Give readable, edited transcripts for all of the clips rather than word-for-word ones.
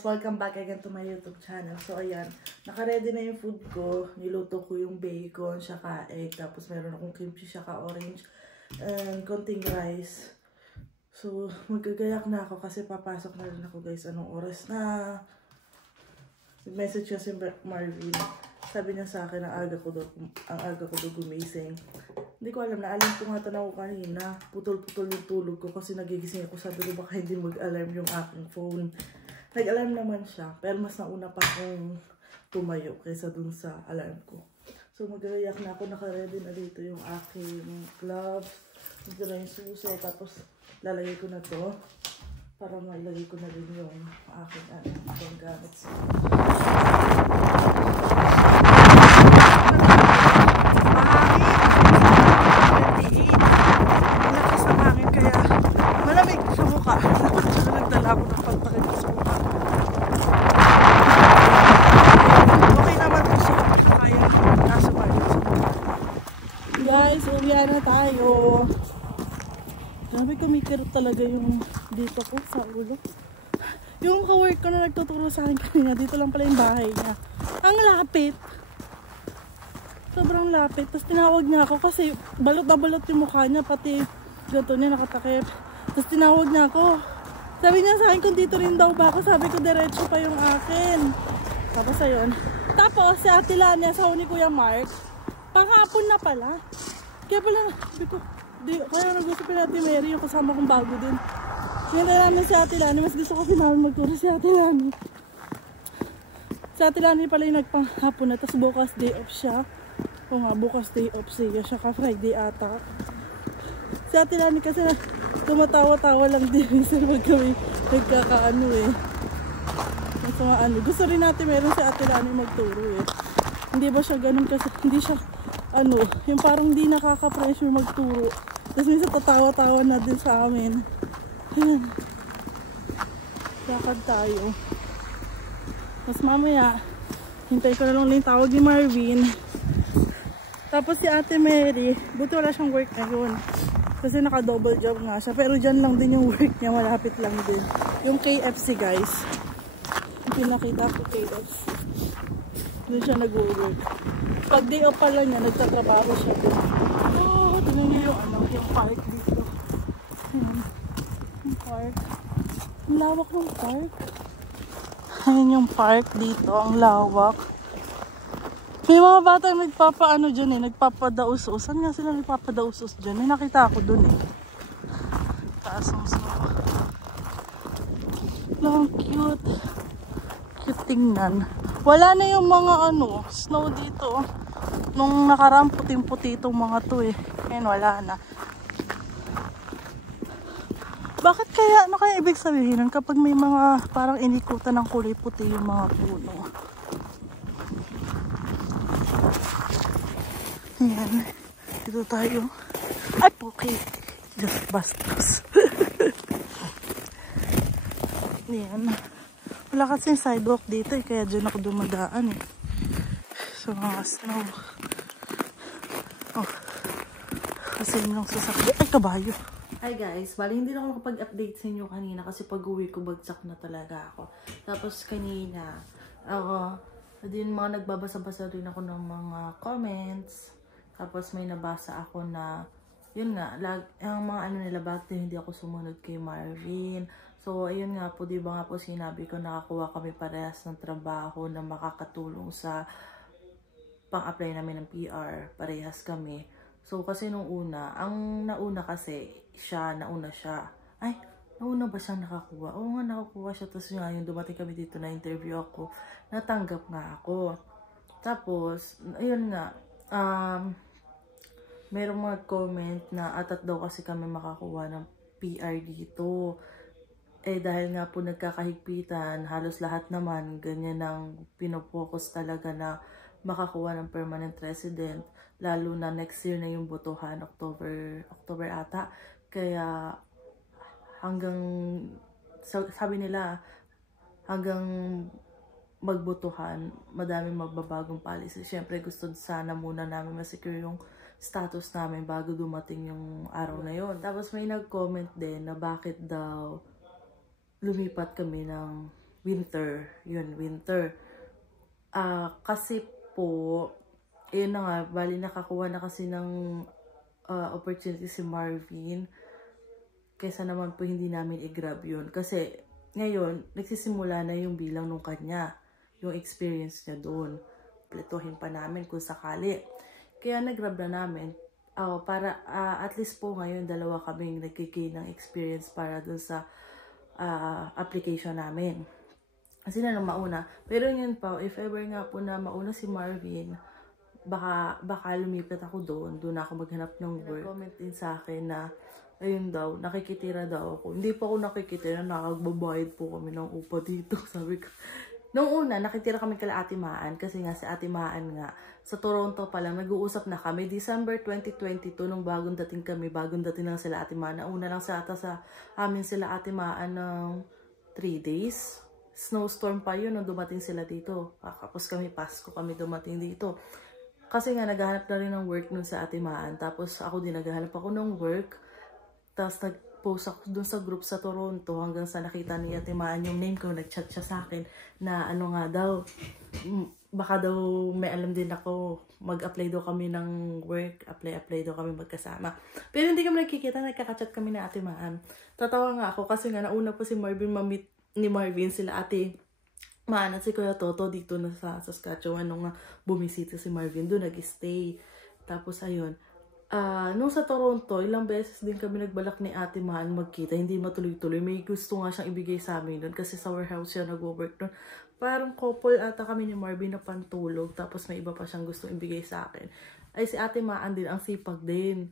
guys! Welcome back again to my YouTube channel. So ayan, naka-ready na yung food ko. Niluto ko yung bacon, saka egg. Tapos meron akong kimchi, saka orange. And konting rice. So magagayak na ako kasi papasok na rin ako guys. Anong oras na? Message niya si Marvin. Sabi niya sa akin, ang aga ko daw gumising. Hindi ko alam, naalam ko nga tanaw ko kanina. Putol-putol yung tulog ko kasi nagigising ako. Sabi ko baka hindi mag-alarm yung aking phone. Nag-alarm naman siya, pero mas nauna pa akong tumayo kaysa dun sa alarm ko. So mag-react na ako, naka-ready na dito yung aking gloves, dito na yung suso, tapos lalagay ko na to para mailagay ko na rin yung aking gamit. Malakas ang hangin kaya malamig sa mukha. Nagdala ako ng pagtakip sa mukha. Okay naman po siya. Kaya nasa bayan sa mukha. Guys, uwihan na tayo. Grabe kumikirot talaga yung dito ko sa ulo. Yung ka-work ko na nagtuturo sa akin kanina, dito lang pala yung bahay niya. Ang lapit. Sobrang lapit. Tapos tinawag niya ako kasi balot na balot yung mukha niya, pati gato niya nakatakip. Tapos tinawag niya ako. Sabi niya sa akin kung dito rin daw ba ako. Sabi ko diretso pa yung akin. Tapos ayun. Tapos si Ate Lania sa ni Kuya Mark, panghapon na pala. Kaya pala, kaya nag-gusto pa Ate Mary yung kasama kong bago din. Hinintay namin si Ate Lani. Mas gusto ko pinawin magturo si Ate Lani. Si Ate Lani pala yung nagpanghapon na. Tapos bukas day off siya. O nga, bukas day off siya. Saka Friday ata. Si Ate Lani kasi tumatawa-tawa lang din sa pag kami nagkakaano eh. Mas mga ano. Gusto rin natin meron si Ate Lani magturo eh. Hindi ba siya ganun kasi hindi siya ano, yung parang hindi nakaka-pressure magturo. Tapos minsan tatawa-tawa na din sa amin. Ayan. Lakad tayo. Tapos mamaya, hintay ko na lang yung tawag ni Marvin. Tapos si Ate Mary, buti wala siyang work ngayon. Kasi naka-double job nga siya. Pero dyan lang din yung work niya, malapit lang din. Yung KFC guys. Pinakita ko KFC. Doon siya nag-work. Pag day off pala niya, nagtatrabaho siya din. Oh, tignan niyo yung park dito. Ayan. Yung park. Ang lawak ng park. Ayan yung park dito. Ang lawak. May mga bata nagpapaano dyan eh. Nagpapadaus-us. Saan nga sila nagpapadaus-us dyan? May nakita ako dun eh. Taas ng snow. Lang cute. Cute tingnan. Wala na yung mga ano, snow dito. Nung nakaraan puting-puti itong mga to eh. Ngayon wala na. Bakit kaya, ano kaya ibig sabihin kapag may mga parang inikutan ng kulay puti yung mga puno? Ayan. Dito tayo. Ay, okay. Just bastos. Ayan. Wala kasing sidewalk dito eh, kaya dyan ako dumadaan eh. So mga snow. Oh. Kasi yung sasakyan. Ay, kabayo. Hi guys, bali hindi na ako nakapag-update sa inyo kanina kasi pag-uwi ko bagsak na talaga ako. Tapos kanina, din mga nagbabasa-basa rin ako ng mga comments. Tapos may nabasa ako na, yun nga, ang mga ano nila, bakit hindi ako sumunod kay Marvin. So, ayun nga po, diba nga po sinabi ko, nakakuha kami parehas ng trabaho na makakatulong sa pang-apply namin ng PR. Parehas kami. So, kasi nung una, ang nauna kasi, nauna siya. Ay, nauna ba siyang nakakuha? Oo nga, nakakuha siya. Tapos nga, yung dumating kami dito na interview ako, natanggap nga ako. Tapos, ayun nga, merong mga comment na atat daw kasi kami makakuha ng PR dito. Eh dahil nga po nagkakahigpitan, halos lahat naman ganyan ang pinopokus talaga na makakuha ng permanent resident. Lalo na next year na yung botohan, October ata. Kaya hanggang, sabi nila, hanggang magbotohan, madaming magbabagong policy. Siyempre gusto sana muna namin masecure yung status namin bago dumating yung araw na yon. Tapos may nag-comment din na bakit daw lumipat kami ng winter. Yun, winter. Kasi po, yun na nga, bali nakakuha na kasi ng opportunity si Marvin. Kesa naman po hindi namin i-grab yun. Kasi ngayon, nagsisimula na yung bilang nung kanya. Yung experience niya doon. Plituhin pa namin kung sakali. Kaya nag-grab na namin. Para at least po ngayon, dalawa kaming nagkikay ng experience para doon sa application namin. Kasi na mauna. Pero yun pa, if ever nga po na mauna si Marvin, baka lumipat ako doon ako maghanap ng work. Comment din sa akin na, ayun daw, nakikitira daw ako. Hindi pa ako nakikitira, nakagbabayad po kami ng upa dito. Sabi ko, nung una, nakitira kami kala Ate Maan, kasi nga si Ate Maan nga, sa Toronto pa lang, nag-uusap na kami. December 2022, nung bagong dating lang sila Ate Maan. Nauna lang sa amin sila Ate Maan ng 3 days. Snowstorm pa yun nung dumating sila dito. Tapos Pasko kami dumating dito. Kasi nga, naghahanap na rin ng work nun sa Ate Maan. Tapos ako din, naghahanap ako ng work. Tapos nag-post ako dun sa group sa Toronto hanggang sa nakita ni Ate Maan yung name ko. Nag-chat siya sa akin na ano nga daw, baka daw may alam din ako. Mag-apply daw kami ng work. Apply daw kami magkasama. Pero hindi kami nagkikita, nagkaka-chat kami na Ate Maan. Tatawa nga ako kasi nga nauna po si Marvin mamit ni Marvin sila Ate Maan at si Kuya Toto dito na sa Saskatchewan nung bumisita si Marvin doon nag-stay. Tapos ayun, nung sa Toronto, ilang beses din kami nagbalak ni Ate Maan magkita, hindi matuloy-tuloy. May gusto nga siyang ibigay sa amin doon kasi sa warehouse siya nag-work doon. Parang couple ata kami ni Marvin na pantulog, tapos may iba pa siyang gustong ibigay sa akin. Ay si Ate Maan din, ang sipag din.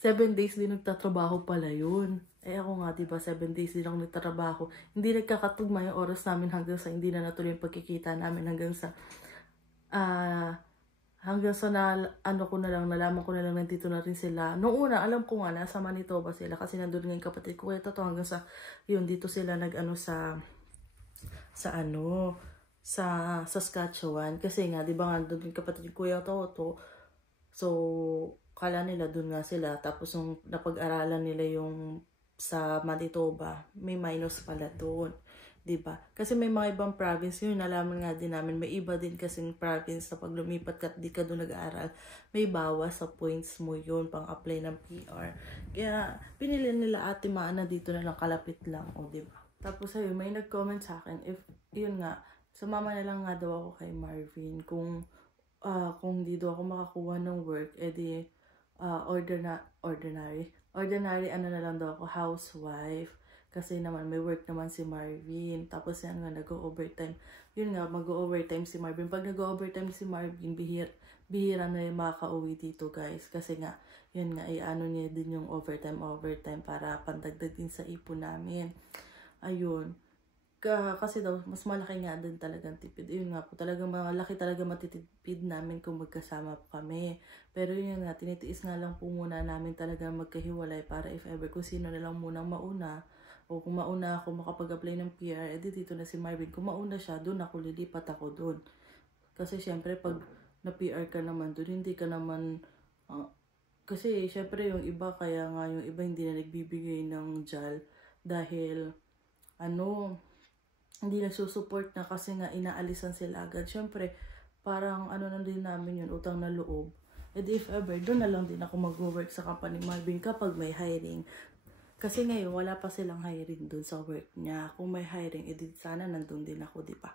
7 days din nagtatrabaho pala yun. Ako nga, diba, 7 days din ako nagtatrabaho. Hindi nagkakatugma yung oras namin hanggang sa hindi na natuloy yung pagkikita namin hanggang sa nalaman ko na lang nandito na rin sila. Noong una, alam ko nga, nasa Manitoba sila kasi nandun nga yung kapatid ko. Ito hanggang sa, yun, dito sila sa Saskatchewan. Kasi nga, diba nga, doon yung kapatid ko, Kuya Toto. So, kala nila doon nga sila. Tapos, nung napag-aralan nila yung sa Manitoba, may minus pala doon. Diba? Kasi may mga ibang province yun, nalaman nga din namin, may iba din kasing province na pag lumipat ka at di ka doon nag-aaral, may bawas sa points mo yun pang apply ng PR. Kaya, pinili nila Ate Maan na dito na lang, kalapit lang, o diba? Tapos ayun, may nag-comment sa akin, if, yun nga, sumama na lang nga daw ako kay Marvin, kung di daw ako makakuha ng work, edi, ordinary ano na lang daw ako, housewife. Kasi naman may work naman si Marvin. Tapos yan nga, nag-overtime. Yun nga, mag-overtime si Marvin. Pag nag-overtime si Marvin, bihira na yung makaka-uwi dito, guys. Kasi nga, yun nga, ano niya din yung overtime para pandagdag din sa ipon namin. Ayun. Kasi daw, mas malaki nga din talagang tipid. Yun nga po, talagang malaki talaga matitipid namin kung magkasama po kami. Pero yun nga, tinitiis nga lang po muna namin talaga magkahiwalay para if ever kung sino na lang munang mauna. O kung mauna ako makapag-apply ng PR, edi dito na si Marvin. Kung mauna siya, doon ako lilipat ako doon. Kasi syempre, pag na-PR ka naman doon, hindi ka naman... kasi syempre yung iba, kaya nga yung iba hindi na nagbibigay ng JAL. Dahil, hindi na susuport na kasi nga inaalisan sila agad. Syempre, parang na din namin yun, utang na loob. And if ever, doon na lang din ako mag-work sa company Marvin kapag may hiring. Kasi ngayon, wala pa silang hiring doon sa work niya. Kung may hiring, edi sana nandun din ako, diba?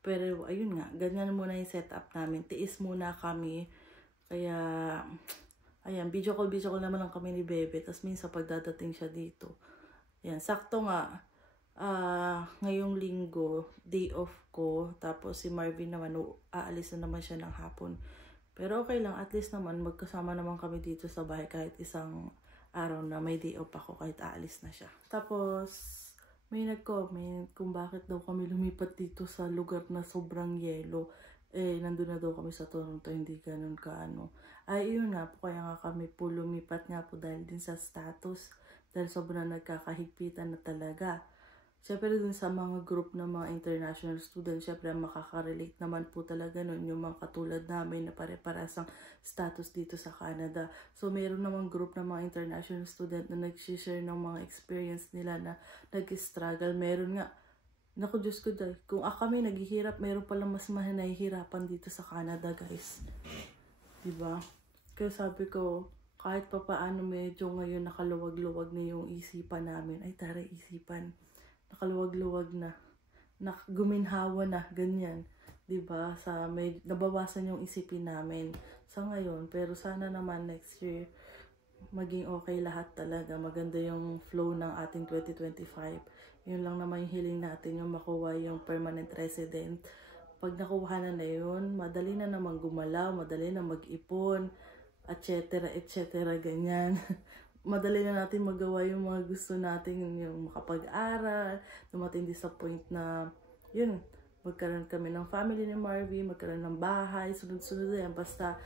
Pero, ayun nga, ganyan muna yung setup namin. Tiis muna kami. Kaya, ayan, video call naman lang kami ni Bebe. Tapos minsan pagdadating siya dito. Ayan, sakto nga. Ngayong linggo, day off ko. Tapos si Marvin naman, aalis na naman siya ng hapon. Pero okay lang, at least naman, magkasama naman kami dito sa bahay kahit isang araw na may day off ako kahit aalis na siya. Tapos, may nag-comment kung bakit daw kami lumipat dito sa lugar na sobrang yelo. Nandun na daw kami sa Toronto, hindi ganun kaano. Ay, yun nga po, kaya nga kami po lumipat nga po dahil din sa status. Dahil sobrang nagkakahigpitan na talaga. Siyempre dun sa mga group ng mga international students, siyempre makaka-relate naman po talaga nun yung mga katulad namin na pare-parasang status dito sa Canada. So meron namang group ng mga international student na nag-share ng mga experience nila na nag-struggle. Meron nga Naku, Diyos ko dahil. Kung kami naghihirap, meron palang mas nahihirapan dito sa Canada, guys. Diba? Kaya sabi ko, kahit pa paano medyo ngayon nakaluwag-luwag na yung isipan namin. Ay, tara, isipan. Nakaluwag-luwag na. Guminhawa na, ganyan. Diba? Nabawasan yung isipin namin sa ngayon. Pero sana naman next year, maging okay lahat talaga. Maganda yung flow ng ating 2025. Yun lang naman yung hiling natin, yung makuha yung permanent resident. Pag nakuha na yun, madali na naman gumalaw, madali na mag-ipon, etc. etc. ganyan. Madali na natin magawa yung mga gusto natin, yung makapag-aral, dumating din sa point na, yun, magkaroon kami ng family ni Marvy, magkaroon ng bahay, sunod-sunod yan, basta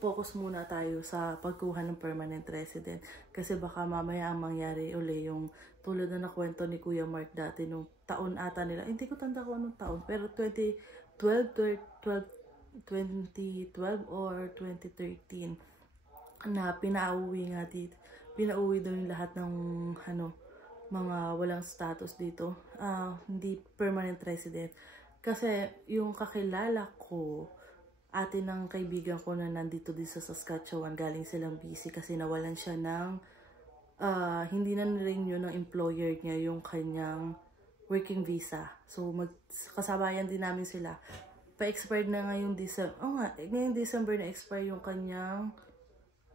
focus muna tayo sa pagkuha ng permanent resident. Kasi baka mamaya ang mangyari uli yung tulad na nakwento ni Kuya Mark dati nung taon ata nila. Hindi ko tanda ko anong taon. Pero 2012 or 2013 na pinauwi nga dito. Pinauwi daw yung lahat ng mga walang status dito. Hindi permanent resident. Kasi yung kakilala ko, ate ng kaibigan ko na nandito din sa Saskatchewan, galing silang busy kasi nawalan siya ng, hindi na rin yun ng employer niya yung kanyang working visa. So, kasabayan din namin sila. Pa-expired na ngayong December. Ngayong December na-expire yung kanyang,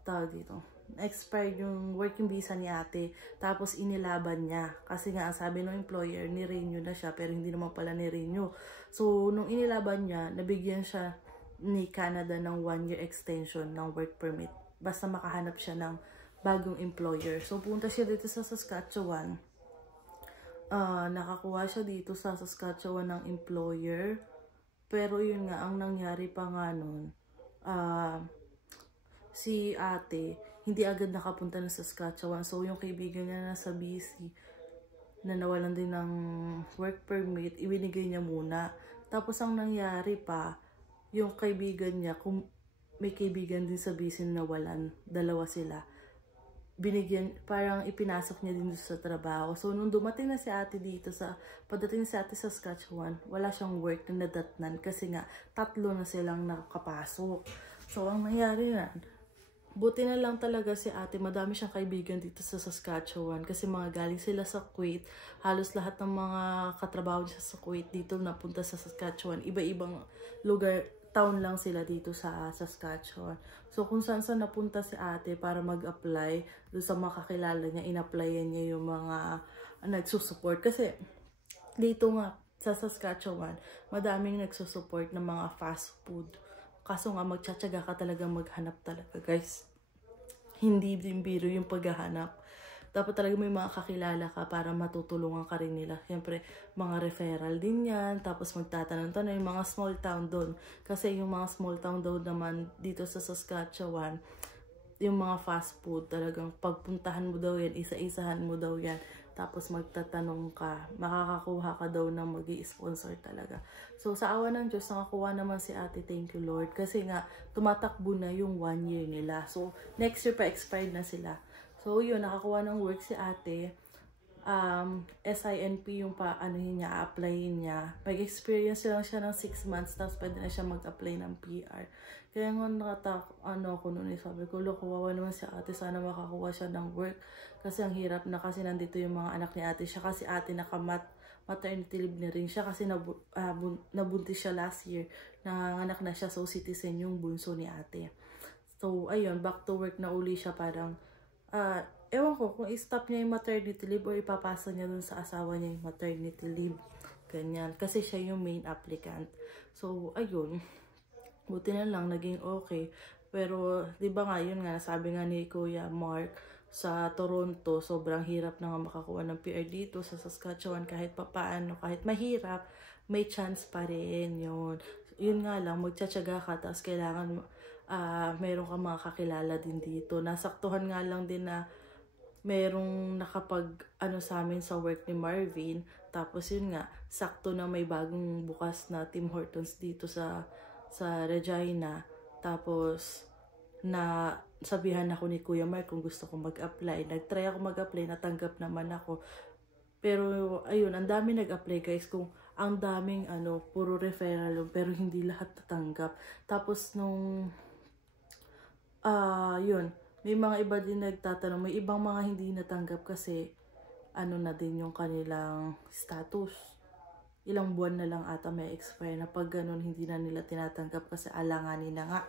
tawag dito, expired yung working visa ni ate. Tapos inilaban niya. Kasi nga, sabi ng employer, ni-renew na siya, pero hindi naman pala ni-renew. So, nung inilaban niya, nabigyan siya ni Canada ng 1-year extension ng work permit. Basta makahanap siya ng bagong employer. So, punta siya dito sa Saskatchewan. Nakakuha siya dito sa Saskatchewan ng employer. Pero yun nga, ang nangyari pa nga nun, si ate, hindi agad nakapunta ng Saskatchewan. So, yung kaibigan niya nasa BC, na nawalan din ng work permit, ibinigay niya muna. Tapos, ang nangyari pa, yung kaibigan niya, kung may kaibigan din sa BC na nawalan, dalawa sila, parang ipinasok niya din sa trabaho. So, nung dumating na si ate dito pagdating si ate sa Saskatchewan, wala siyang work na nadatnan kasi nga, 3 na silang nakapasok. So, ang nangyari na, buti na lang talaga si ate, madami siyang kaibigan dito sa Saskatchewan kasi mga galing sila sa Kuwait. Halos lahat ng mga katrabaho niya sa Kuwait dito napunta sa Saskatchewan. Iba-ibang lugar, town lang sila dito sa Saskatchewan. So, kung saan napunta si ate para mag-apply, doon sa makakilala niya, in-applyan niya yung mga nagsusupport. Kasi, dito nga, sa Saskatchewan, madaming nagsusupport ng mga fast food. Kaso nga, magtsatsaga ka talaga maghanap talaga, guys. Hindi din biro yung paghahanap. Dapat talaga may mga kakilala ka para matutulungan ka rin nila. Siyempre, mga referral din yan. Tapos magtatanong-tanong yung mga small town doon. Kasi yung mga small town doon naman dito sa Saskatchewan, yung mga fast food, talagang pagpuntahan mo daw yan, isa-isahan mo daw yan. Tapos magtatanong ka, makakakuha ka daw ng mag-i-sponsor talaga. So sa awa ng Diyos, nakakuha naman si ate, thank you Lord. Kasi nga, tumatakbo na yung 1 year nila. So next year pa expired na sila. So yun, nakakuha ng work si ate. SINP yung niya, a-applyin niya. Mag-experience lang siya ng 6 months, tapos pwede na siya mag-apply ng PR. Kaya nga ako noon, sabi ko, kawawa naman si ate, sana makakuha siya ng work. Kasi ang hirap na kasi nandito yung mga anak ni ate. Siya kasi ate maternity leave na rin siya kasi nabuntis siya last year. Nanganak na siya, so citizen yung bunso ni ate. So ayun, back to work na uli siya, parang ewan ko kung i-stop niya yung maternity leave or ipapasa niya dun sa asawa niya yung maternity leave. Ganyan. Kasi siya yung main applicant. So, ayun. Buti na lang, naging okay. Pero, di ba nga, yun nga, sabi nga ni Kuya Mark, sa Toronto, sobrang hirap na nga makakuha ng PR dito sa Saskatchewan. Kahit papaano, kahit mahirap, may chance pa rin yun. Yun nga lang, magtsatsaga ka, tapos kailangan meron kang mga kakilala din dito. Nasaktuhan nga lang din na merong sa amin sa work ni Marvin. Tapos yun nga, sakto na may bagong bukas na Tim Hortons dito sa Regina. Tapos, sabihan ako ni Kuya Mark kung gusto ko mag-apply. Nag-try ako mag-apply, natanggap naman ako. Pero ayun, ang dami nag-apply guys, kung ang daming puro referral pero hindi lahat tatanggap. Tapos nung yun, may mga iba din nagtatanong, may ibang mga hindi natanggap kasi na din yung kanilang status. Ilang buwan na lang ata may expire na, pag ganun hindi na nila tinatanggap kasi alanganin na nga.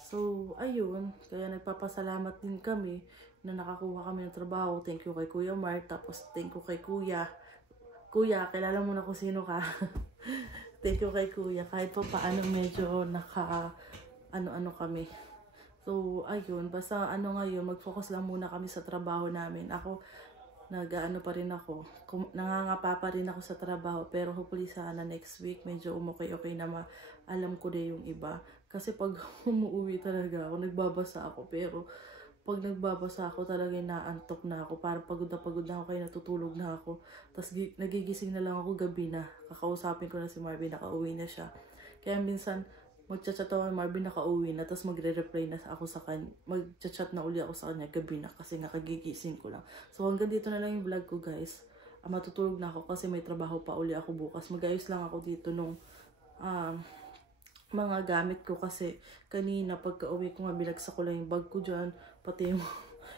So, ayun, kaya nagpapasalamat din kami na nakakuha kami ng trabaho. Thank you kay Kuya Mark, tapos thank you kay Kuya. Kuya, kilala mo na kung sino ka. Thank you kay Kuya, kahit pa paano medyo ano kami. So, ayun, basta ngayon, mag-focus lang muna kami sa trabaho namin. Ako, pa rin ako, nangangapa pa rin ako sa trabaho, pero hopefully sana next week medyo okay na alam ko na yung iba. Kasi pag umuwi talaga ako, nagbabasa ako, pero pag nagbabasa ako talaga naantok na ako, parang pagod na ako, kaya natutulog na ako. Tapos nagigising na lang ako gabi na, kakausapin ko na si Marvin, nakauwi na siya. Kaya minsan, magchat-chat ako kay Marvin, nakauwi na, tapos magre-reply na ako sa kanya, magchat-chat na uli ako sa kanya gabi na kasi nakagigising ko lang. So hanggang dito na lang yung vlog ko guys. Matutulog na ako kasi may trabaho pa uli ako bukas. Mag-ayos lang ako dito nung mga gamit ko kasi kanina pagka-uwi ko nga binagsak ko lang yung bag ko dyan, pati yung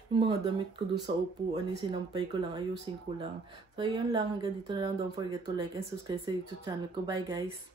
mga damit ko dun sa upuan, sinampay ko lang, ayusin ko lang. So yun lang, hanggang dito na lang. Don't forget to like and subscribe sa YouTube channel ko. Bye guys!